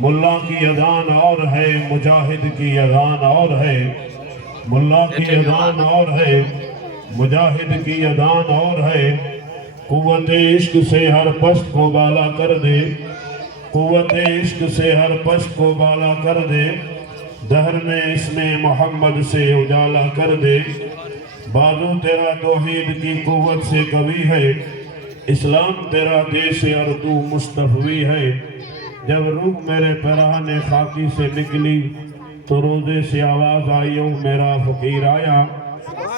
ملا کی اذان اور ہے، مجاہد کی اذان اور ہے، ملا کی اذان اور ہے، مجاہد کی اذان اور ہے۔ قوت عشق سے ہر پشت کو بالا کر دے، قوت عشق سے ہر پشت کو بالا کر دے، دہر میں اسم محمد سے اجالا کر دے۔ بازو تیرا توحید کی قوت سے قوی ہے، اسلام تیرا دیش اردو مصطفی ہے۔ جب روح میرے پیراہن خاکی سے نکلی تو روزے سے آواز آئی او میرا فقیر آیا۔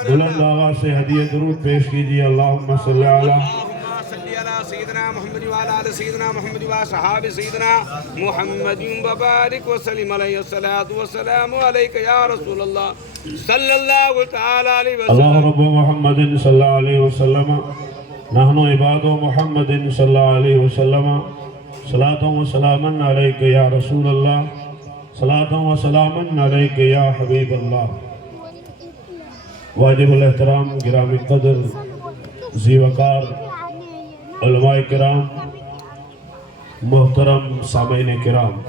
بلند آواز سے ہدیہ درود پیش کیجئے۔ اللہم صلی علی سیدنا محمد وعلى آل سیدنا محمد وصحاب سیدنا محمد وبارک وسلم علیہ الصلاة والسلام علیکہ یا رسول اللہ صلی اللہ تعالی علیہ وسلم۔ اللہ رب محمد صلی اللہ علیہ وسلم نحن عباد محمد صلی اللہ علیہ وسلم صلاة و سلام علیکہ یا رسول اللہ صلاة و سلام علیکہ یا حبیب اللہ۔ واجب الاحترام گرامی قدر ذی وقار علماء کرام، محترم سامعین کرام،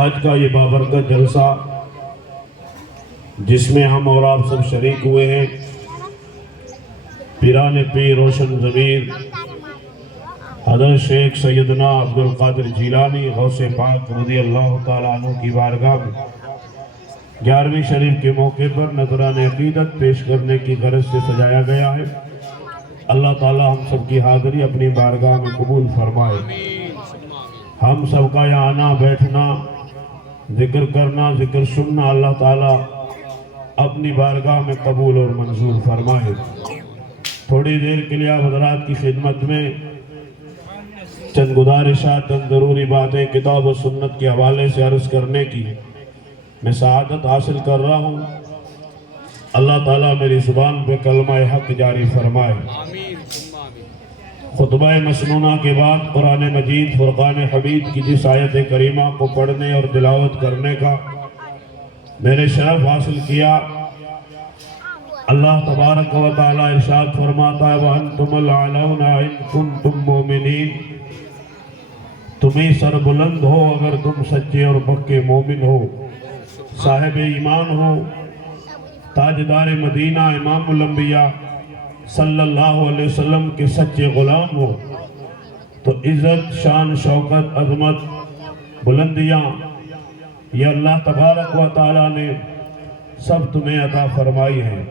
آج کا یہ بابرکت جلسہ جس میں ہم اور آپ سب شریک ہوئے ہیں، پیران پیر روشن ضمیر حضرت شیخ سیدنا عبدالقادر جیلانی غوث پاک رضی اللہ تعالیٰ عنہ کی بارگاہ میں 11ویں شریف کے موقع پر نذران عقیدت پیش کرنے کی غرض سے سجایا گیا ہے۔ اللہ تعالیٰ ہم سب کی حاضری اپنی بارگاہ میں قبول فرمائے۔ ہم سب کا یہاں آنا بیٹھنا، ذکر کرنا، ذکر سننا اللہ تعالیٰ اپنی بارگاہ میں قبول اور منظور فرمائے۔ تھوڑی دیر کے لیے آپ حضرات کی خدمت میں چند گزارشات، چند ضروری باتیں کتاب و سنت کے حوالے سے عرض کرنے کی میں سعادت حاصل کر رہا ہوں۔ اللہ تعالیٰ میری زبان پہ کلمہ حق جاری فرمائے۔ خطبہ مسنونہ کے بعد قرآن مجید فرقان حمید کی جس آیت کریمہ کو پڑھنے اور تلاوت کرنے کا میں نے شرف حاصل کیا، اللہ تبارک و تعالیٰ ارشاد فرماتا ہے وَأَنْتُمُ الْأَعْلَوْنَ إِن كُنتُم مُؤْمِنِينَ، تمہیں سر بلند ہو اگر تم سچے اور پکے مومن ہو، صاحب ایمان ہو، تاجدار مدینہ امام الانبیاء صلی اللہ علیہ وسلم کے سچے غلام ہو، تو عزت، شان، شوکت، عظمت، بلندیاں یہ اللہ تبارک و تعالیٰ نے سب تمہیں عطا فرمائی ہیں۔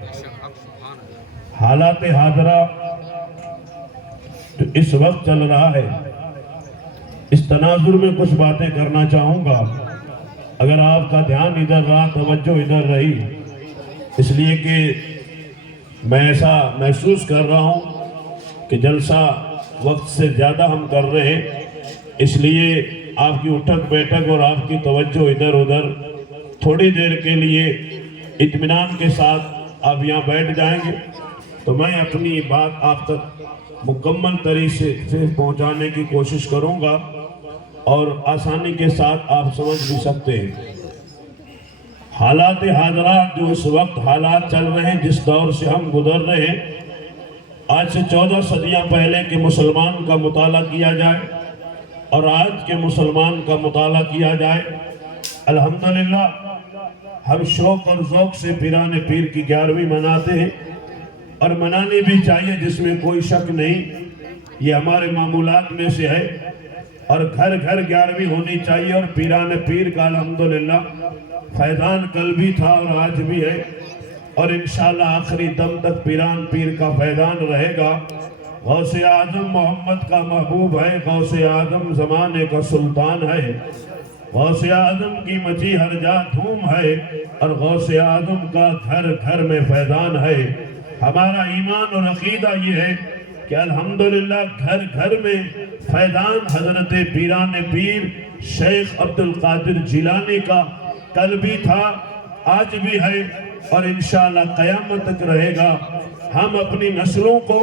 حالات حاضرہ جو اس وقت چل رہا ہے، اس تناظر میں کچھ باتیں کرنا چاہوں گا۔ اگر آپ کا دھیان ادھر رہا، توجہ ادھر رہی، اس لیے کہ میں ایسا محسوس کر رہا ہوں کہ جلسہ وقت سے زیادہ ہم کر رہے ہیں، اس لیے آپ کی اٹھک بیٹھک اور آپ کی توجہ ادھر ادھر تھوڑی دیر کے لیے اطمینان کے ساتھ آپ یہاں بیٹھ جائیں گے تو میں اپنی بات آپ تک مکمل طریقے سے پہنچانے کی کوشش کروں گا اور آسانی کے ساتھ آپ سمجھ بھی سکتے ہیں۔ حالات حاضرہ جو اس وقت حالات چل رہے ہیں، جس دور سے ہم گزر رہے ہیں، آج سے 14 صدیاں پہلے کے مسلمان کا مطالعہ کیا جائے اور آج کے مسلمان کا مطالعہ کیا جائے، الحمدللہ ہم شوق اور ذوق سے پیران پیر کی 11ویں مناتے ہیں اور منانی بھی چاہیے، جس میں کوئی شک نہیں، یہ ہمارے معمولات میں سے ہے اور گھر گھر 11ویں ہونی چاہیے۔ اور پیران پیر کا الحمدللہ فیضان کل بھی تھا اور آج بھی ہے اور انشاءاللہ آخری دم تک پیران پیر کا فیضان رہے گا۔ غوث اعظم محمد کا محبوب ہے، غوث اعظم زمانے کا سلطان ہے، غوث اعظم کی مچی ہر جا دھوم ہے اور غوث اعظم کا گھر گھر میں فیضان ہے۔ ہمارا ایمان اور عقیدہ یہ ہے کہ الحمدللہ گھر گھر میں فیضان حضرت پیران پیر شیخ عبدالقادر جیلانی کا کل بھی تھا، آج بھی ہے اور انشاءاللہ قیامت تک رہے گا۔ ہم اپنی نسلوں کو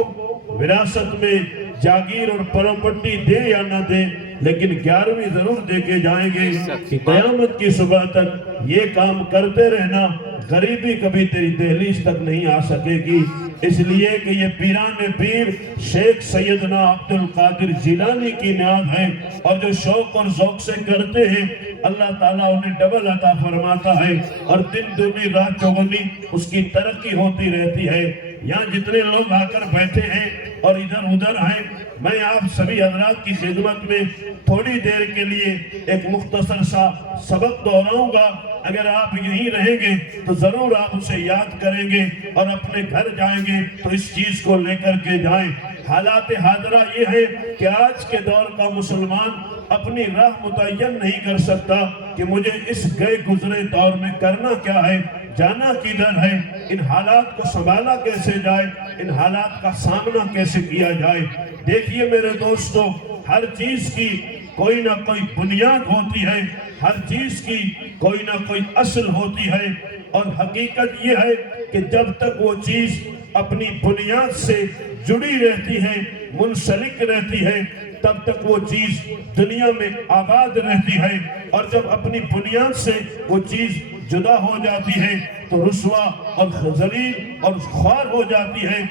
وراثت میں جاگیر اور پراپرٹی دے یا نہ دے، لیکن 11ویں ضرور دے کے جائیں گے کہ قیامت کی صبح تک یہ کام کرتے رہنا، غریبی کبھی تیری دہلیز تک نہیں آ سکے گی۔ اس لیے کہ یہ پیران پیر شیخ سیدنا عبد القادر جیلانی کی نیاز ہے، اور جو شوق اور ذوق سے کرتے ہیں اللہ تعالیٰ انہیں ڈبل عطا فرماتا ہے، اور دن دگنی رات چوگنی اس کی ترقی ہوتی رہتی ہے۔ یہاں جتنے لوگ آ کر بیٹھے ہیں اور ادھر ادھر ہیں، میں آپ سبھی حضرات کی خدمت میں تھوڑی دیر کے لیے ایک مختصر سا سبق دہراؤں گا۔ اگر آپ یہیں رہیں گے تو ضرور آپ اسے یاد کریں گے، اور اپنے گھر جائیں گے تو اس چیز کو لے کر کے جائیں۔ حالات حاضرہ یہ ہے کہ آج کے دور کا مسلمان اپنی راہ متعین نہیں کر سکتا کہ مجھے اس گئے گزرے دور میں کرنا کیا ہے، جانا کدھر ہے، ان حالات کو سنبھالا کیسے جائے، ان حالات کا سامنا کیسے کیا جائے۔ دیکھیے میرے دوستو، ہر چیز کی کوئی نہ کوئی بنیاد ہوتی ہے، ہر چیز کی کوئی نہ کوئی اصل ہوتی ہے، اور حقیقت یہ ہے کہ جب تک وہ چیز اپنی بنیاد سے جڑی رہتی ہے، منسلک رہتی ہے، تب تک وہ چیز دنیا میں آباد رہتی ہے، اور جب اپنی بنیاد سے وہ چیز جدا ہو جاتی ہے تو رسوا اور ذلیل اور خوار ہو جاتی ہے۔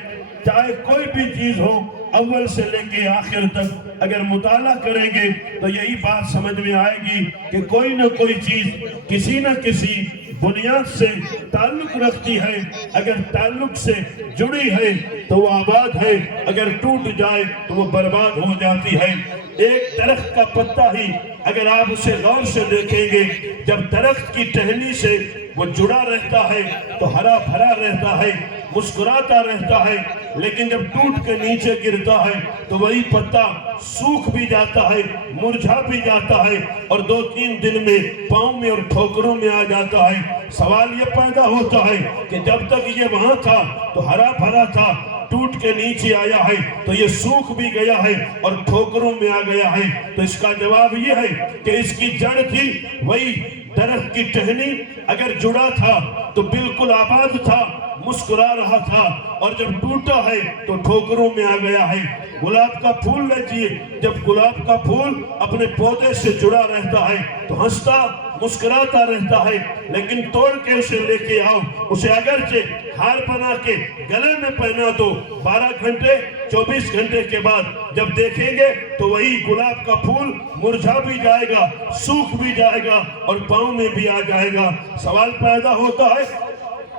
چاہے کوئی بھی چیز ہو، اول سے لے کے آخر تک اگر مطالعہ کریں گے تو یہی بات سمجھ میں آئے گی کہ کوئی نہ کوئی چیز کسی نہ کسی بنیاد سے تعلق رکھتی ہے۔ اگر تعلق سے جڑی ہے تو وہ آباد ہے، اگر ٹوٹ جائے تو وہ برباد ہو جاتی ہے۔ ایک درخت کا پتا ہی اگر آپ اسے غور سے دیکھیں گے، جب درخت کی ٹہنی سے وہ جڑا رہتا ہے تو ہرا بھرا رہتا ہے، مسکراتا رہتا ہے، لیکن جب ٹوٹ کے نیچے گرتا ہے تو وہی پتا سوکھ بھی جاتا ہے، مرجھا بھی جاتا ہے، اور 2-3 دن میں پاؤں میں اور ٹھوکروں میں آ جاتا ہے۔ سوال یہ پیدا ہوتا ہے کہ جب تک یہ وہاں تھا تو ہرا بھرا تھا، ٹوٹ کے نیچے آیا ہے تو یہ سوکھ بھی گیا ہے اور ٹھوکروں میں آ گیا ہے۔ تو اس کا جواب یہ ہے کہ اس کی جڑ تھی وہی درخت کی ٹہنی، اگر جڑا تھا تو بالکل آباد تھا، مسکرا رہا تھا، اور جب ٹوٹا ہے تو ٹھوکروں میں آ گیا ہے۔ گلاب کا پھول لیجئے، جب گلاب کا پھول اپنے پودے سے جڑا رہتا ہے تو ہنستا مسکراتا رہتا ہے، لیکن توڑ کے اسے لے کے آؤ، اسے اگرچہ ہار بنا کے گلے میں پہنا دو، 12 گھنٹے 24 گھنٹے کے بعد جب دیکھیں گے تو وہی گلاب کا پھول مرجھا بھی جائے گا، سوکھ بھی جائے گا، اور پاؤں میں بھی آ جائے گا۔ سوال پیدا ہوتا ہے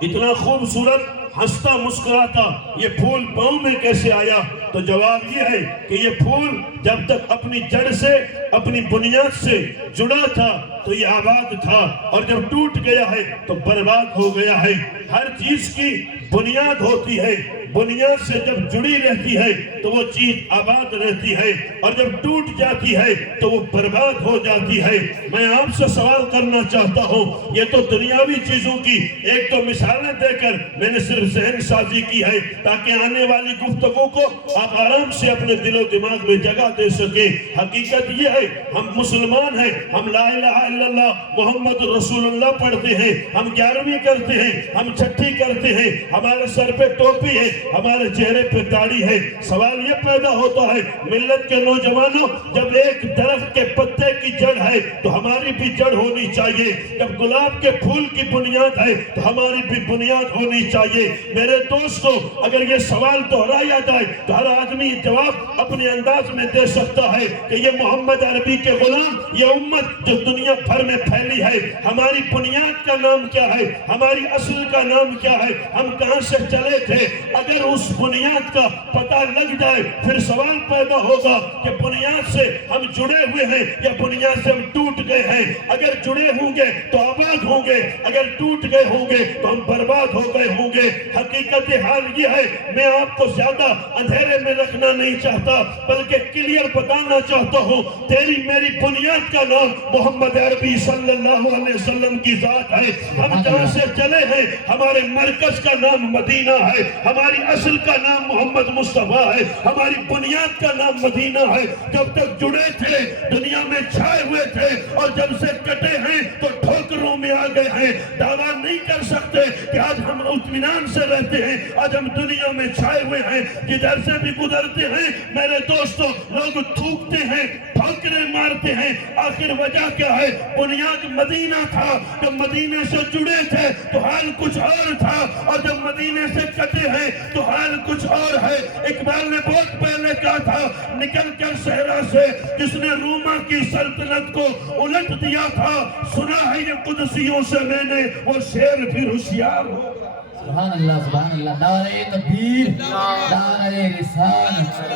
اتنا خوبصورت ہنستا مسکراتا یہ پھول پاؤں میں کیسے آیا؟ تو جواب یہ ہے کہ یہ پھول جب تک اپنی جڑ سے اپنی بنیاد سے جڑا تھا تو یہ آباد تھا، اور جب ٹوٹ گیا ہے تو برباد ہو گیا ہے۔ ہر چیز کی بنیاد ہوتی ہے، بنیاد سے جب جڑی رہتی ہے تو وہ چیز آباد رہتی ہے، اور جب ٹوٹ جاتی ہے تو وہ برباد ہو جاتی ہے۔ میں آپ سے سوال کرنا چاہتا ہوں، یہ تو دنیاوی چیزوں کی ایک تو مثالیں دے کر میں نے صرف ذہن سازی کی ہے تاکہ آنے والی گفتگو کو آپ آرام سے اپنے دل و دماغ میں جگہ دے سکیں۔ حقیقت یہ ہے ہم مسلمان ہیں، ہم لا الہ الا اللہ محمد رسول اللہ پڑھتے ہیں، ہم 11ویں کرتے ہیں، ہم چھٹی کرتے ہیں، ہمارے سر پہ ٹوپی ہے، ہمارے چہرے پہ داڑھی ہے۔ سوال یہ پیدا ہوتا ہے ملت کے نوجوانوں، جب ایک درخت کے پتے کی جڑ ہے تو ہماری بھی جڑ ہونی چاہیے، جب گلاب کے پھول کی بنیاد ہے تو ہماری بھی بنیاد ہونی چاہیے۔ میرے دوستو، اگر یہ سوال دہرایا جائے تو ہر آدمی جواب اپنے انداز میں دے سکتا ہے کہ یہ محمد عربی کے غلام، یہ امت جو دنیا بھر میں پھیلی ہے، ہماری بنیاد کا نام کیا ہے، ہماری اصل کا نام کیا ہے، ہم کہاں سے چلے تھے؟ اگر اس بنیاد کا پتہ لگ جائے پھر سوال پیدا ہوگا کہ بنیاد سے ہم جڑے ہوئے ہیں یا بنیاد سے ہم ٹوٹ گئے ہیں۔ اگر جڑے ہوں گے تو آباد ہوں گے، اگر ٹوٹ گئے ہوں گے تو ہم برباد ہو گئے ہوں گے۔ حقیقت حال یہ ہے، میں آپ کو زیادہ اندھیرے میں رکھنا نہیں چاہتا بلکہ کلیئر بتانا چاہتا ہوں، تیری میری بنیاد کا نام محمد عربی صلی اللہ علیہ وسلم کی ذات ہے۔ ہم جہاں سے چلے ہیں ہمارے مرکز کا نام مدینہ ہے، ہماری اصل کا نام محمد مصطفیٰ ہے، ہماری بنیاد کا نام مدینہ ہے۔ جب تک جڑے تھے دنیا میں چھائے ہوئے تھے، اور جب سے کٹے ہیں تو ٹھوکروں میں آ گئے ہیں۔ دعویٰ نہیں کر سکتے کہ آج ہم اطمینان سے رہتے ہیں، آج ہم دنیا میں چھائے ہوئے ہیں، جدھر سے بھی گزرتے ہیں میرے دوستوں لوگ تھوکتے ہیں، ٹھوکریں مارتے ہیں، آخر وجہ کیا ہے؟ بنیاد مدینہ تھا، جب مدینے سے جڑے تھے تو حال کچھ اور تھا، اور جب مدینے سے کٹے ہیں تو حال کچھ اور ہے۔ اقبال نے بہت پہلے کہا تھا، نکل کر صحرا سے جس نے روما کی سلطنت کو الٹ دیا تھا، سنا ہے یہ قدسیوں سے میں نے، وہ شیر پھر ہوشیار ہو۔ سبحان اللہ، سبحان اللہ، نعرہ تکبیر، نعرہ رسالت۔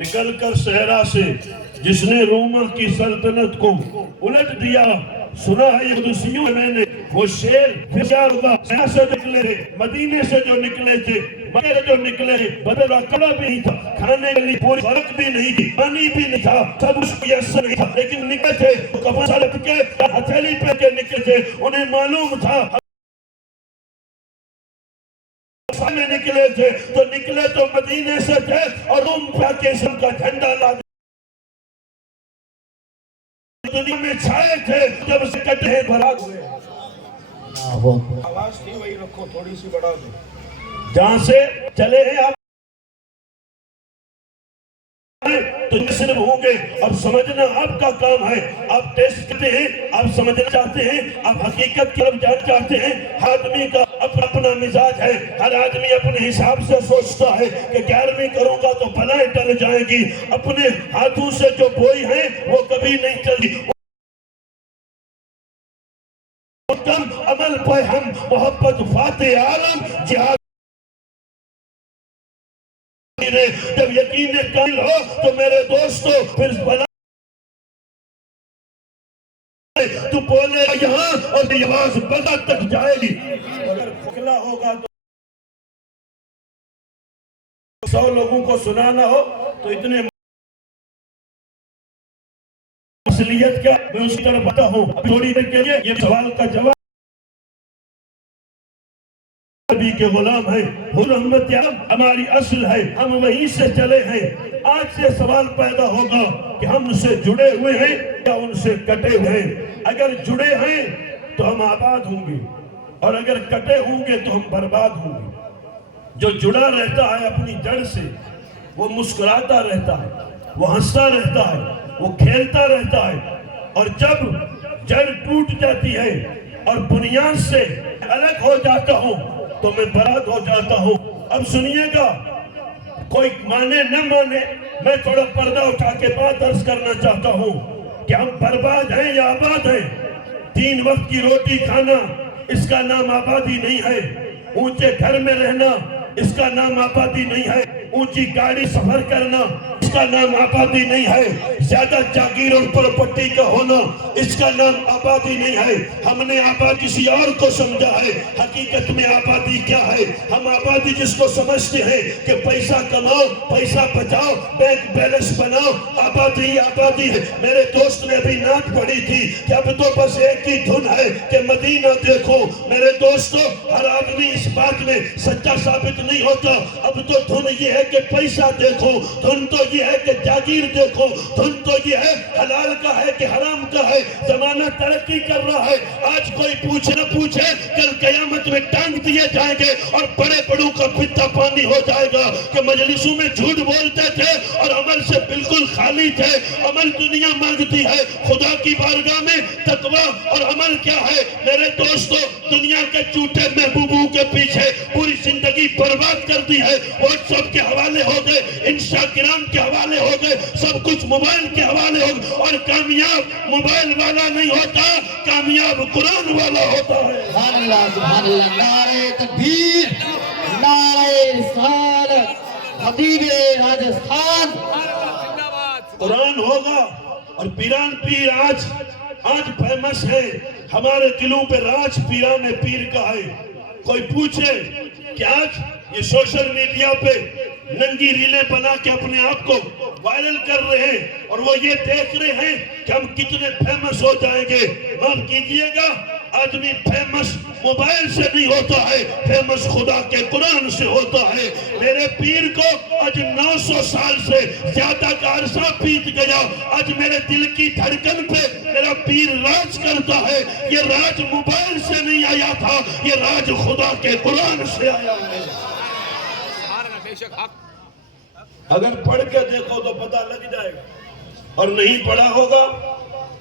نکل کر صحرا سے جس نے روما کی سلطنت کو الٹ دیا، سنا ہے یہ قدسیوں میں نے، وہ شیر پھر ہوشیار ہوا۔ صحرا سے نکلے تھے، مدینے سے جو نکلے تھے، مکے جو نکلے، بدل کپڑا بھی نہیں تھا، کھانے کے لیے پوری فرق بھی نہیں تھی، پانی بھی نہیں تھا، سب اس کو یسر نہیں تھا، لیکن نکلے تھے کفن سالت کے ہتھیلی پہ کے نکلے تھے، انہیں معلوم تھا میں نکلے تھے تو نکلے تو مدینے سے تھے، اور روم پاکستان کا جھنڈا لا دنیا میں چھائے تھے، جب سے کٹے ہیں برات ہوئے۔ آواز تھی وہی رکھو، تھوڑی سی بڑھا دو، جہاں سے چلے ہیں آپ تو صرف ہوں گے۔ اب سمجھنا آپ کا کام ہے، آپ ٹیسٹ کرتے ہیں، آپ سمجھنا چاہتے ہیں، آپ حقیقت کی طرف جانا چاہتے ہیں۔ آدمی کا اپنا مزاج ہے، ہر آدمی اپنے حساب سے سوچتا ہے کہ 11ویں کروں گا تو بلائیں ٹل جائے گی، اپنے ہاتھوں سے جو بوئی ہیں وہ کبھی نہیں چلی۔ کم عمل پہ ہم محبت فاتح عالم جہاد، جب یقین کامل ہو تو میرے دوستو پھر بلا تو بولے یہاں اور یہ آواز بغت تک جائے گی۔ اگر کھلا ہوگا تو 100 لوگوں کو سنانا ہو تو اتنے اصلیت کیا، میں اسی طرح بتا ہوں۔ اب تھوڑی دیر کے لیے یہ سوال کا جواب، نبی کے غلام ہیں، حضور احمد ہماری اصل ہے، ہم وہیں سے چلے ہیں۔ آج سے سوال پیدا ہوگا کہ ہم ان سے جڑے ہوئے ہیں یا ان سے کٹے ہوئے ہیں۔ اگر جڑے ہیں تو ہم آباد ہوں گے، اور اگر کٹے ہوں گے تو ہم برباد ہوں گے۔ جو جڑا رہتا ہے اپنی جڑ سے، وہ مسکراتا رہتا ہے، وہ ہنستا رہتا ہے، وہ کھیلتا رہتا ہے، اور جب جڑ ٹوٹ جاتی ہے اور بنیاد سے الگ ہو جاتا ہوں تو میں برباد ہو جاتا ہوں۔ اب سنیے گا، کوئی مانے نہ مانے، میں تھوڑا پردہ اٹھا کے بات عرض کرنا چاہتا ہوں کہ ہم برباد ہیں یا آباد ہیں۔ 3 وقت کی روٹی کھانا، اس کا نام آبادی نہیں ہے۔ اونچے گھر میں رہنا، اس کا نام آبادی نہیں ہے۔ اونچی گاڑی سفر کرنا، اس کا نام آبادی نہیں ہے۔ زیادہ جاگیر اور پراپرٹی کا ہونا، اس کا نام آبادی نہیں ہے۔ ہم نے آبادی کسی اور کو سمجھا ہے، حقیقت میں آبادی کیا ہے؟ ہم آبادی جس کو سمجھتے ہیں کہ پیسہ کماؤ، پیسہ بچاؤ، بینک بیلنس بناؤ، آبادی آبادی ہے۔ میرے دوست نے ابھی نعت پڑھی تھی کہ اب تو بس ایک ہی دھن ہے کہ مدینہ دیکھو۔ میرے دوستو، ہر آدمی اس بات میں سچا ثابت نہیں ہوتا۔ اب تو دھن یہ ہے کہ پیسہ دیکھو، دھن تو یہ ہے کہ جاگیر دیکھو، دھن تو یہ ہے حلال کا ہے کہ حرام کا ہے۔ زمانہ ترقی کر رہا ہے، آج کوئی پوچھے نہ پوچھے، کل قیامت میں ٹانگ دیے جائیں گے اور بڑے بڑوں کا پتا پانی ہو جائے گا کہ مجلسوں میں جھوٹ بولتے تھے اور عمل سے بالکل خالی تھے۔ عمل دنیا مانگتی ہے، خدا کی بارگاہ میں تقویٰ اور عمل کیا ہے؟ میرے دوستو، دنیا کے جھوٹے محبوبوں کے پیچھے پوری زندگی برباد کر دی ہے۔ واٹس ایپ کے حوالے ہو گئے، انسٹاگرام کے حوالے ہو گئے، سب کچھ موبائل کے حوالے ہو گئے، اور کامیاب موبائل والا نہیں ہوتا، کامیاب قرآن والا ہوتا ہے۔ سبحان اللہ، سبحان اللہ، نعرہ تکبیر، نعرہ رسالت، خطیب راجستھان۔ قرآن ہوگا اور پیران پیر آج فیمس ہے، ہمارے دلوں پہ راج پیران پیر کا ہے۔ کوئی پوچھے کہ آج یہ سوشل میڈیا پہ ننگی ریلیں بنا کے اپنے آپ کو وائرل کر رہے ہیں، اور وہ یہ دیکھ رہے ہیں کہ ہم کتنے فیمس ہو جائیں گے۔ معاف کیجئے گا، آدمی فیمس موبائل سے نہیں ہوتا ہے، فیمس خدا کے قرآن سے ہوتا ہے۔ میرے پیر کو آج 900 سال سے زیادہ کا عرصہ بیت گیا، آج میرے دل کی دھڑکن پہ میرا پیر راج کرتا ہے۔ یہ راج موبائل سے نہیں آیا تھا، یہ راج خدا کے قرآن سے آیا ہے۔ اگر پڑھ کے دیکھو تو پتہ لگ جائے گا۔ اور نہیں پڑھا ہوگا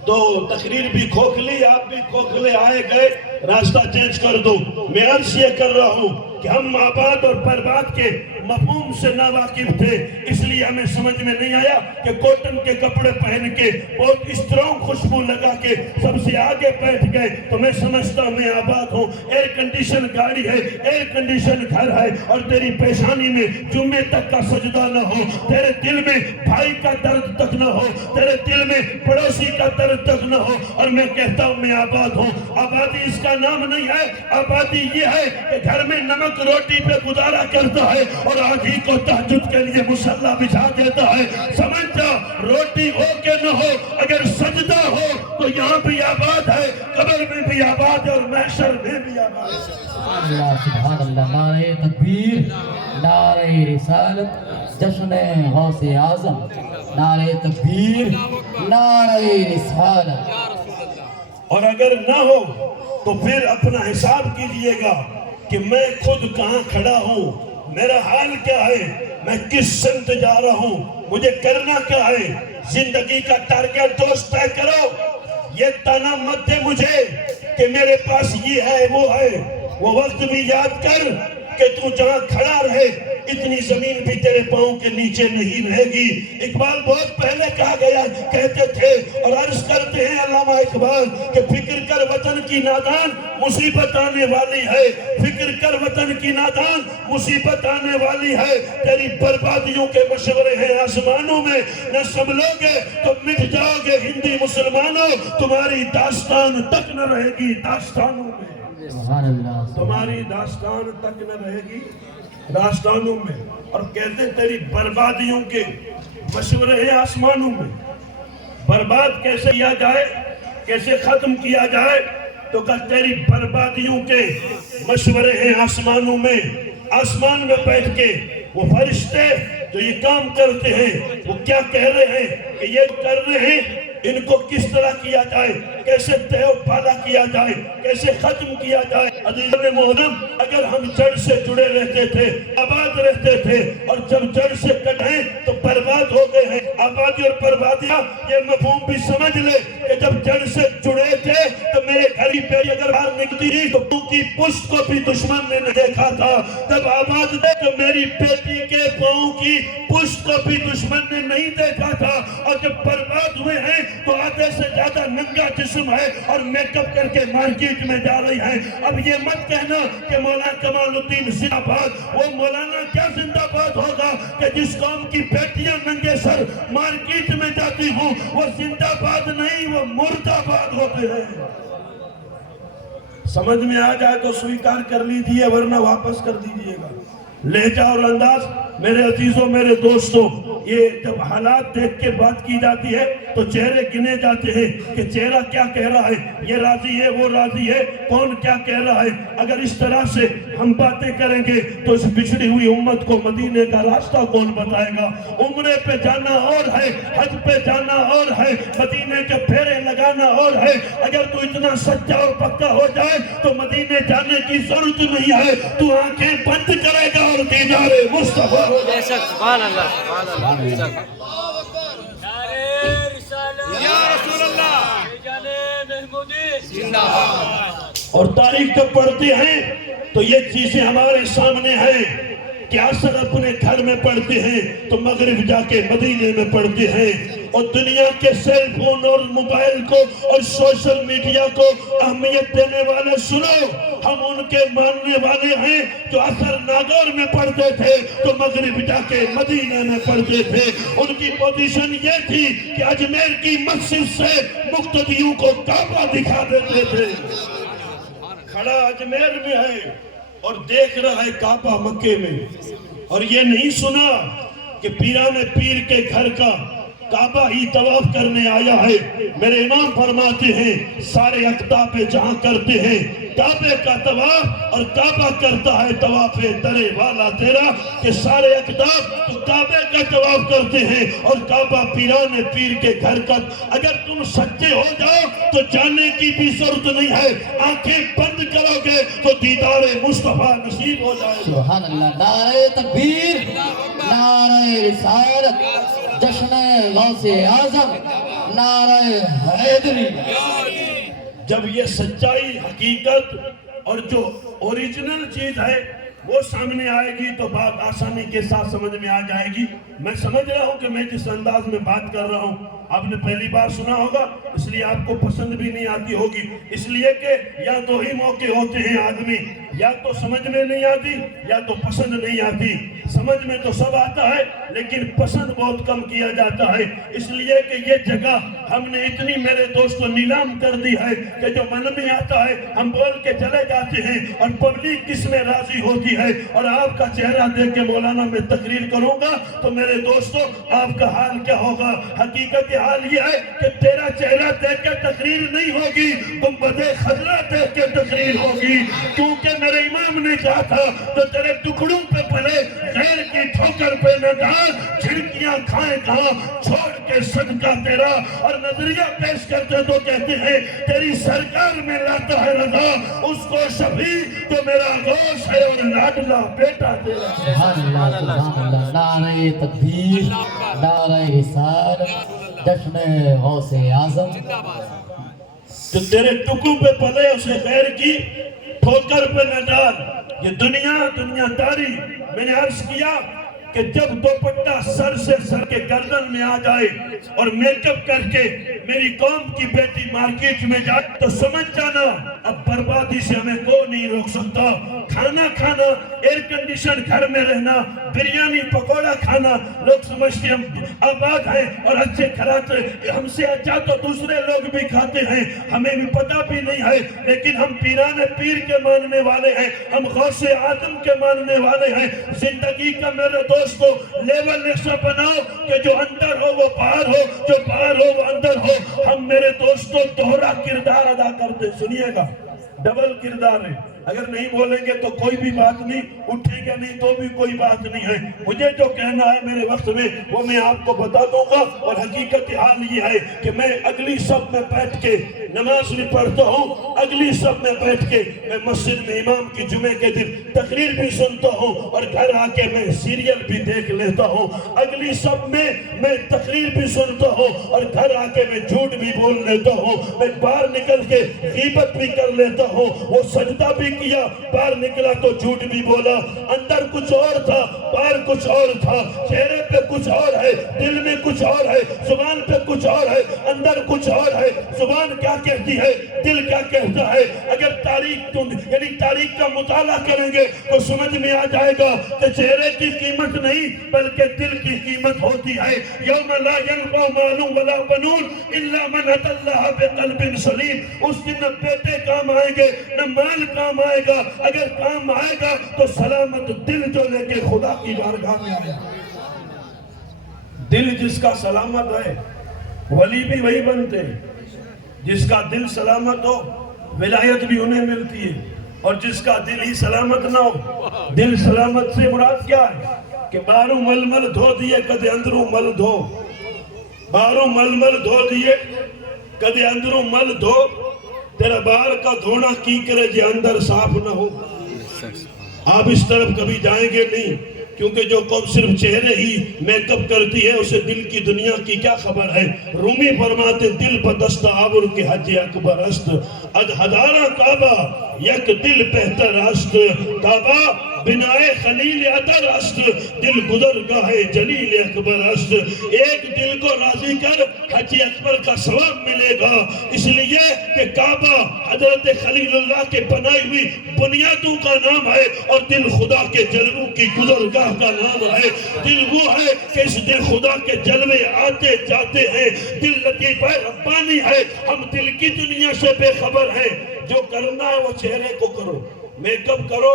تو تقریر بھی کھوکھلی، آپ بھی کھوکھلے آئے گئے، راستہ چینج کر دو۔ میں عرض یہ کر رہا ہوں کہ ہم آباد اور برباد کے مفہوم سے نا واقف تھے، اس لیے ہمیں سمجھ میں نہیں آیا کہ کوٹن کے کپڑے پہن کے بہت اسٹرانگ خوشبو لگا کے سب سے آگے بیٹھ گئے تو میں سمجھتا ہوں میں آباد ہوں۔ ایئر کنڈیشن گاڑی ہے، ایئر کنڈیشن گھر ہے، اور تیری پیشانی میں جمعے تک کا سجدہ نہ ہو، تیرے دل میں بھائی کا درد تک نہ ہو، تیرے دل میں پڑوسی کا درد تک نہ ہو، اور میں کہتا ہوں میں آباد ہوں۔ آبادی اس کا نام نہیں ہے، آبادی یہ ہے کہ گھر میں نمک روٹی پہ گزارا کرتا ہے اور آدھی کو تہجد کے لیے مصلی بچھا دیتا ہے۔ سمجھ جا، روٹی ہو کہ نہ ہو، اگر سجدہ ہو تو یہاں بھی آباد ہے، قبر میں بھی آباد ہے، اور محشر میں بھی آباد ہے۔ سبحان اللہ، نعرہ تکبیر، نعرہ رسالت، جشن غوث اعظم، نعرہ تکبیر، نعرہ رسالت۔ اور اگر نہ ہو تو پھر اپنا حساب کیجئے گا کہ میں خود کہاں کھڑا ہوں، میرا حال کیا ہے، میں کس سمت جا رہا ہوں، مجھے کرنا کیا ہے۔ زندگی کا ٹارگٹ دوست طے کرو، یہ تانا مت دے مجھے کہ میرے پاس یہ ہے وہ ہے۔ وہ وقت بھی یاد کر کہ تو جہاں کھڑا رہے اتنی زمین بھی تیرے پاؤں کے نیچے نہیں رہے گی۔ اقبال بہت پہلے کہا گیا کہتے تھے اور عرض کرتے ہیں علامہ اقبال کہ فکر کر وطن کی نادان مصیبت آنے والی ہے، فکر کر وطن کی نادان مصیبت آنے والی ہے۔ تیری بربادیوں کے مشورے ہیں آسمانوں میں، نہ سنبھلو گے تو مٹ جاؤ گے ہندی مسلمانوں، تمہاری داستان تک نہ رہے گی داستانوں میں، سبحان اللہ، تمہاری داستان تک نہ رہے گی داستانوں میں۔ اور کہتے ہیں تیری بربادیوں کے مشورے ہیں آسمانوں میں۔ برباد کیسے کیا جائے، کیسے ختم کیا جائے، تو کہ تیری بربادیوں کے مشورے ہیں آسمانوں میں۔ آسمان میں بیٹھ کے وہ فرشتے جو یہ کام کرتے ہیں وہ کیا کہہ رہے ہیں کہ یہ کر رہے ہیں، ان کو کس طرح کیا جائے، کیسے تہو پالا کیا جائے، کیسے ختم کیا جائے۔ عزیزان محترم، اگر ہم جڑ سے جڑے رہتے تھے، آباد رہتے تھے، اور جب جڑ سے کٹیں تو برباد ہو گئے ہیں۔ آبادی اور بربادیاں یہ مفہوم بھی سمجھ لے کہ جب جڑ سے جڑے تھے تو میرے گھر کی پیڑی اگر باہر نکلتی تو تو کی پشت کو بھی دشمن نے دیکھا تھا۔ جب آباد تھے تو میری بیٹی کے پاؤں کی پشت کو بھی دشمن نے نہیں دیکھا تھا، اور جب برباد ہوئے ہیں تو آدھے سے زیادہ ننگا جسم ہے اور میک اپ کر کے مارکیٹ میں جا رہی ہیں۔ اب یہ مت کہنا کہ مولانا کمال الدین زندہ باد، وہ مولانا کیا زندہ باد ہوگا کہ جس قوم کی بیٹیاں ننگے سر مارکیٹ میں جاتی ہوں، وہ زندہ باد نہیں، وہ مردہ باد ہوتے ہیں۔ سمجھ میں آ جائے تو سویکار کر لیجئے، ورنہ واپس کر دیجئے گا۔ لہجہ اور انداز میرے عزیزوں، میرے دوستوں، یہ جب حالات دیکھ کے بات کی جاتی ہے تو چہرے گنے جاتے ہیں کہ چہرہ کیا کہہ رہا ہے، یہ راضی ہے، وہ راضی ہے، کون کیا کہہ رہا ہے۔ اگر اس طرح سے ہم باتیں کریں گے تو اس بچھڑی ہوئی امت کو مدینے کا راستہ کون بتائے گا۔ عمرے پہ جانا اور ہے، حج پہ جانا اور ہے، مدینے کے پھیرے لگانا اور ہے۔ اگر تو اتنا سچا اور پکا ہو جائے تو مدینے جانے کی ضرورت نہیں ہے، تو آنکھیں بند کرے گا اور دیدار مصطفیٰ ہو جائے۔ سبحان اللہ، سبحان اللہ۔ یا رسول اللہ، زندہ باد۔ اور تاریخ جب پڑھتے ہیں تو یہ چیزیں ہمارے سامنے ہیں کہ اثر اپنے گھر میں پڑھتے ہیں تو مغرب جا کے مدینے میں پڑھتے ہیں، اور دنیا کے سیل فون اور موبائل کو اور سوشل میڈیا کو اہمیت دینے والے سنو، ہم ان کے ماننے والے ہیں جو اثر ناگور میں پڑھتے تھے تو مغرب جا کے مدینہ میں پڑھتے تھے۔ ان کی پوزیشن یہ تھی کہ اجمیر کی مسجد سے مقتدیوں کو کعبہ دکھا دیتے تھے۔ کھڑا اجمیر میں ہے اور دیکھ رہا ہے کعبہ مکے میں، اور یہ نہیں سنا کہ پیران پیر کے گھر کا کعبہ ہی طواف کرنے آیا ہے۔ میرے امام فرماتے ہیں سارے اقطاب جہاں کرتے ہیں کعبے کا طواف، اور کعبہ کرتا ہے طواف درے والا تیرا، کہ سارے اقطاب تو کعبے کا طواف کرتے ہیں اور کعبہ پیران پیر کے گھر کا۔ اگر تم سچے ہو جاؤ تو جانے کی بھی ضرورت نہیں ہے، آنکھیں بند کرو گے تو دیدار مصطفیٰ نصیب ہو جائے گا۔ سبحان اللہ، نعرہ تکبیر، نعرہ رسالت، جشن غوث اعظم نعرہ حیدری جب یہ سچائی حقیقت اور جو اوریجنل چیز ہے وہ سامنے آئے گی تو بات آسانی کے ساتھ سمجھ میں آ جائے گی. میں سمجھ رہا ہوں کہ میں جس انداز میں بات کر رہا ہوں آپ نے پہلی بار سنا ہوگا اس لیے آپ کو پسند بھی نہیں آتی ہوگی, اس لیے کہ یا دو ہی موقع ہوتے ہیں آدمی, یا تو سمجھ میں نہیں آتی یا تو پسند نہیں آتی. سمجھ میں تو سب آتا ہے لیکن پسند بہت کم کیا جاتا ہے, اس لیے کہ یہ جگہ ہم نے اتنی میرے دوستوں نیلام کر دی ہے کہ جو من میں آتا ہے ہم بول کے چلے جاتے ہیں اور پبلک کس میں راضی ہوتی ہے. اور آپ کا چہرہ دیکھ کے مولانا میں تقریر کروں گا تو میرے دوستوں آپ کا حال کیا ہوگا. حقیقت حال یہ ہے کہ تیرا چہرہ دیکھ کے تقریر نہیں ہوگی, گنبد خضرا دیکھ کے تقریر ہوگی, کیونکہ میرے امام نے کہا تھا تو تیرے ٹکڑوں پہ پلے غیر کی ٹھوکر پہ نہ ڈال, جھڑکیاں کھائے کہاں چھوڑ کے صدقہ تیرا. اور نظریہ پیش کرتے تو کہتے ہیں تیری سرکار میں لاتا ہے رضا اس کو شفیع تو میرا غوث ہے اور لاڈلا بیٹا تیرا. سبحان اللہ سبحان اللہ. نعرہ تکبیر, نعرہ رسالت, جشن غوث اعظم. تو تیرے ٹکڑوں پہ پلے اسے غیر کی ٹھوکر پہ نہ ڈال. یہ دنیا داری. میں نے عرض کیا کہ جب دوپٹہ سر سے سر کے گردن میں آ جائے اور میک اپ کر کے میری قوم کی بیٹی مارکیٹ میں جائے تو سمجھ جانا اب بربادی سے ہمیں کوئی نہیں روک سکتا. کھانا کھانا, ایئر کنڈیشن گھر میں رہنا, بریانی پکوڑا کھانا, لوگ سمجھتے ہم آباد ہیں اور اچھے کھلاتے, ہم سے اچھا تو دوسرے لوگ بھی کھاتے ہیں, ہمیں بھی پتہ بھی نہیں ہے, لیکن ہم پیران پیر کے ماننے والے ہیں, ہم غوث اعظم کے ماننے والے ہیں. زندگی کا میرے دوستو لیول ایسا بناؤ کہ جو اندر ہو وہ باہر ہو, جو باہر ہو وہ اندر ہو. ہم میرے دوستو دوہرا کردار ادا کرتے, سنیے گا ڈبل کردار ہے. اگر نہیں بولیں گے تو کوئی بھی بات نہیں, اٹھیں گے نہیں تو بھی کوئی بات نہیں ہے. مجھے جو کہنا ہے میرے وقت میں وہ میں آپ کو بتا دوں گا. اور حقیقت حال یہ ہے کہ میں اگلی صف میں بیٹھ کے نماز بھی پڑھتا ہوں, اگلی صف میں بیٹھ کے میں مسجد میں امام کی جمعے کے دن تقریر بھی سنتا ہوں اور گھر آ کے میں سیریل بھی دیکھ لیتا ہوں. اگلی صف میں تقریر بھی سنتا ہوں اور گھر آ کے میں جھوٹ بھی بول لیتا ہوں. میں باہر نکل کے غیبت بھی کر لیتا ہوں, وہ سجدہ بھی کیا, باہر نکلا تو جھوٹ بھی بولا. اندر کچھ اور تھا, باہر کچھ اور تھا, چہرے پہ کچھ اور ہے, دل میں کچھ اور ہے, زبان پہ کچھ اور ہے, اندر کچھ اور ہے. زبان کیا کہتی ہے, دل کیا کہتا ہے. اگر تاریخ کا مطالعہ کریں گے تو سمجھ میں آ جائے گا کہ چہرے کی قیمت نہیں بلکہ دل کی قیمت ہوتی ہے. یوم لا ينفع مال ولا بنون الا من اتى الله بقلب سلیم. اس دن نہ بیٹے کام آئیں گے نہ مال کام آئے گا, اگر کام آئے گا تو سلامت دل جو لے کے خدا کی بارگاہ میں آئے گا. دل جس کا سلامت ہے ولی بھی وہی بنتے ہیں, جس کا دل سلامت ہو ولایت بھی انہیں ملتی ہے, اور جس کا دل ہی سلامت نہ ہو. دل سلامت سے مراد کیا ہے کہ باہروں مل دھو دیے کدے اندروں مل دھو, باہروں مل دھو دیے کدے اندروں مل دھو. تیرا باہر کا دھونا کی کرے جے اندر صاف نہ ہو. آپ اس طرف کبھی جائیں گے نہیں, کیونکہ جو قوم صرف چہرے ہی میک اپ کرتی ہے اسے دل کی دنیا کی کیا خبر ہے. رومی فرماتے دل پدست آور کے حج اکبر است, اد ہزارہ کعبہ یک دل بہتر است. کعبہ بنائے خلیل ادر است, دل گزرگاہ جلیل اکبر است. ایک دل کو راضی کر حج اکبر کا ثواب ملے گا, اس لیے کہ کعبہ حضرت خلیل اللہ کے بنائی ہوئی بنیادوں کا نام ہے اور دل خدا کے جلووں کی گزرگاہ کا نام ہے. دل وہ ہے کہ اس دل خدا کے جلوے آتے جاتے ہیں. دل لطیف ہے, ربانی ہے. ہم دل کی دنیا سے بے خبر ہیں. جو کرنا ہے وہ چہرے کو کرو, میک اپ کرو,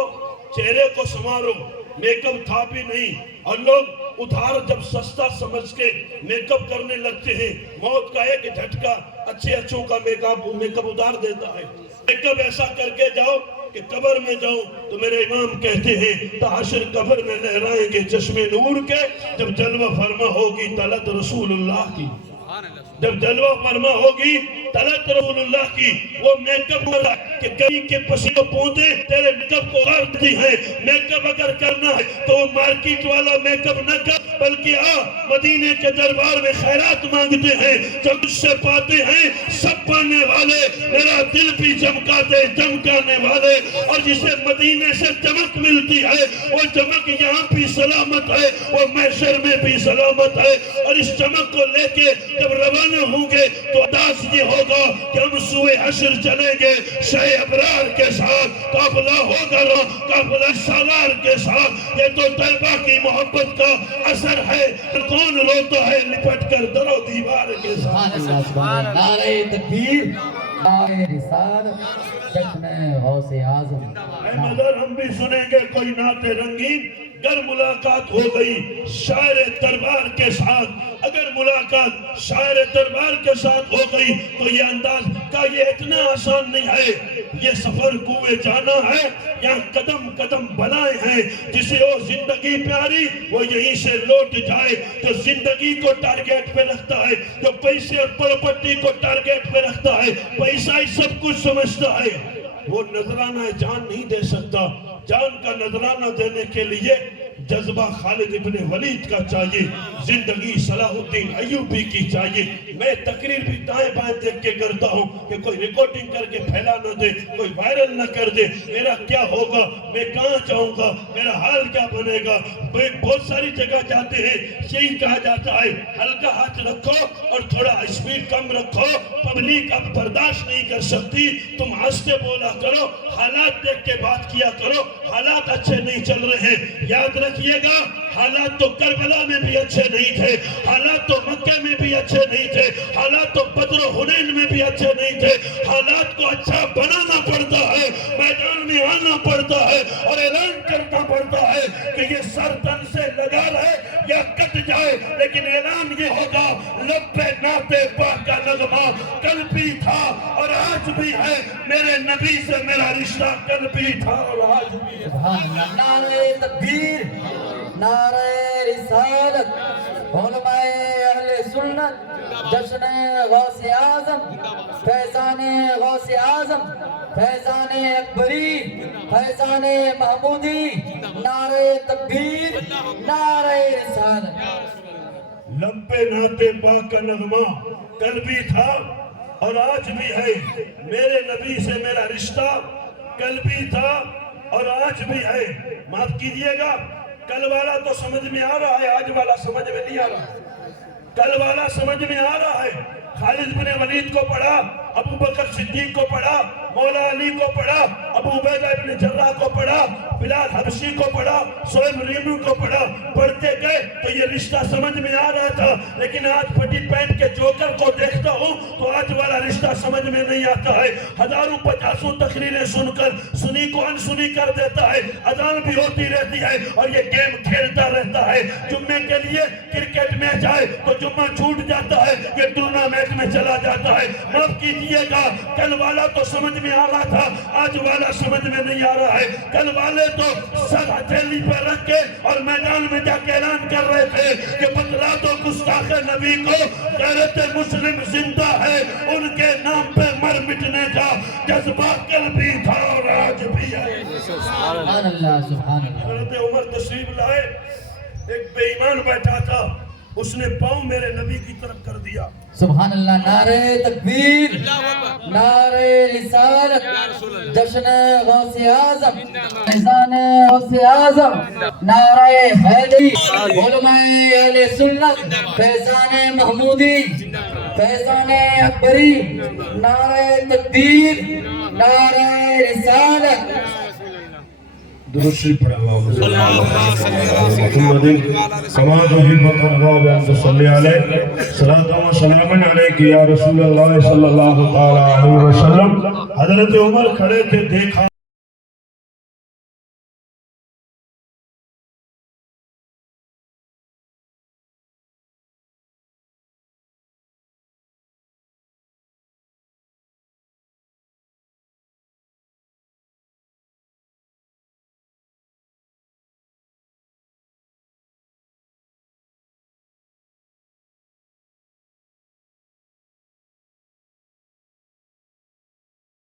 چہرے کو سنوارو. میک اپ تھا بھی نہیں, اور لوگ ادھار جب سستا سمجھ کے میک اپ کرنے لگتے ہیں, موت کا ایک جھٹکا اچھوں کا میک اپ اتار دیتا ہے. میک اپ ایسا کر کے جاؤ کہ قبر میں جاؤں تو میرے امام کہتے ہیں تحشر قبر میں لہرائیں گے چشم نور کے, جب جلوہ فرما ہوگی طلعت رسول اللہ کی. جب جلوہ فرما ہوگی طلعت رسول اللہ کی وہ میک اپ والا کہ کئی کے پسینہ پونتے تیرے میک اپ کو غارتی ہیں. میک اپ اگر کرنا ہے تو وہ مارکیٹ والا میک اپ نہ کر بلکہ مدینے کے دربار میں خیرات مانگتے ہیں. جب اس سے پاتے ہیں سب پانے والے میرا دل بھی چمکاتے چمکانے والے. اور جسے مدینے سے چمک ملتی ہے وہ چمک یہاں بھی سلامت ہے وہ محشر میں بھی سلامت ہے. اور اس چمک کو لے کے جب روانہ ہوں گے تو انداز یہ ہوگا کہ ہم سوئے حشر چلیں گے شہ ابرار کے ساتھ. قافلہ ہوگا قافلہ سالار کے ساتھ. یہ تو طیبہ کی محبت کا اثر ہے. کون روتا ہے لپٹ کر در و دیوار کے ساتھ. سبحان اللہ. نعرہ تکبیر، نعرہ رسالت، جشن غوث اعظم. مگر ہم بھی سنیں گے کوئی نعت رنگین. اگر ملاقات ہو گئی شاعر دربار کے ساتھ، اگر ملاقات شاعر دربار کے ساتھ ہو گئی تو یہ انداز کا یہ اتنا آسان نہیں ہے. یہ سفر کوئے جانا ہے، یہاں قدم قدم بلائیں ہیں. جسے وہ زندگی پیاری وہ یہیں سے لوٹ جائے. جو زندگی کو ٹارگیٹ پہ رکھتا ہے، جو پیسے اور پراپرٹی کو ٹارگیٹ پہ رکھتا ہے، پیسہ ہی سب کچھ سمجھتا ہے، وہ نذرانہ جان نہیں دے سکتا. جان کا نذرانہ دینے کے لیے جذبہ خالد ابن ولید کا چاہیے، زندگی صلاح الدین ایوبی کی چاہیے. میں تقریر بھی دائیں بائیں دیکھ کے کرتا ہوں کہ کوئی ریکارڈنگ کر کے پھیلا نہ دے، کوئی وائرل نہ کر دے. میرا کیا ہوگا، میں کہاں جاؤں گا، میرا حال کیا بنے گا. بہت ساری جگہ جاتے ہیں یہی کہا جاتا ہے ہلکا ہاتھ رکھو اور تھوڑا اسپیڈ کم رکھو. پبلک اب برداشت نہیں کر سکتی، تم آہستہ بولا کرو، حالات دیکھ کے بات کیا کرو. حالات اچھے نہیں چل رہے ہیں. یاد رکھیے گا حالات تو کربلا میں بھی اچھے نہیں تھے، حالات تو مکہ میں بھی اچھے نہیں تھے، حالات تو بدر و حنین میں بھی اچھے نہیں تھے. حالات کو اچھا بنانا پڑتا ہے، میدان میں آنا پڑتا ہے اور اعلان کرنا پڑتا ہے کہ یہ سر تن سے لگا رہے یا کٹ جائے، لیکن اعلان یہ ہوگا لب پہ نعت پاک کا نغمہ کل بھی تھا اور آج بھی ہے. میرے نبی سے میرا رشتہ کل بھی تھا اور آج بھی ہے. سبحان اللہ. نعرہ تکبیر، نعرہ رسالت، علماء اہل سنت، جشن غوث اعظم، فیضان غوث اعظم، فیضان اکبری، فیضان محمودی. نعرہ تکبیر، نعرہ رسالت. لب پہ نعت پاک کا نغمہ کل بھی تھا اور آج بھی ہے. میرے نبی سے میرا رشتہ کل بھی تھا اور آج بھی ہے. معاف کیجئے گا کل والا تو سمجھ میں آ رہا ہے، آج والا سمجھ میں نہیں آ رہا. کل والا سمجھ میں آ رہا ہے. خالد بن ولید کو پڑھا، ابو بکر صدیق کو پڑھا، مولا علی کو پڑھا، ابو عبیدہ ابن جراح کو پڑھا، بلال حبشی کو پڑھا، سہیب ریمو کو پڑھا. پڑھتے گئے تو یہ رشتہ سمجھ میں آ رہا تھا. لیکن آج پھٹی پینٹ کے جوکر کو دیکھتا ہوں تو آج والا رشتہ سمجھ میں نہیں آتا ہے. ہزاروں پچاسوں تقریریں سن کر سنی کو انسنی کر دیتا ہے. اذان بھی ہوتی رہتی ہے اور یہ گیم کھیلتا رہتا ہے. جمعے کے لیے کرکٹ میچ آئے تو جمعہ چھوٹ جاتا ہے، یہ ٹورنامنٹ میں چلا جاتا ہے. معاف کیجئے گا کل والا تو سمجھ میں آ رہا تھا، آج والا سمجھ میں نہیں آ رہا ہے. کل والے تو سر ہتھیلی پر رکھ کے اور میدان میں جا کے اعلان کر رہے تھے کہ بتلا دو گستاخ نبی کو غیرت مسلم زندہ ہے. ان کے نام پہ مر مٹنے کا جذبہ کل بھی تھا اور آج بھی ہے. سبحان اللہ. سبحان اللہ. حضرت عمر تشریف لائے، ایک بے ایمان بیٹھا تھا، اس نے پاؤں میرے نبی کی طرف کر دیا. سبحان اللہ. نعرہ تکبیر، نعرہ رسالت، جشن غوث اعظم، فیضان غوث اعظم، نعرہ حیدری، علماء اہل سنت، فیضان محمودی، فیضان اکبری. نعرہ تکبیر، نعرہ رسالت. درود شریف پڑھا محمد کما تحب اللہ وانت صلی علیہ صلاۃ و سلام علیک یا رسول اللہ صلی اللہ علیہ وسلم. حضرت عمر کھڑے تھے، دیکھا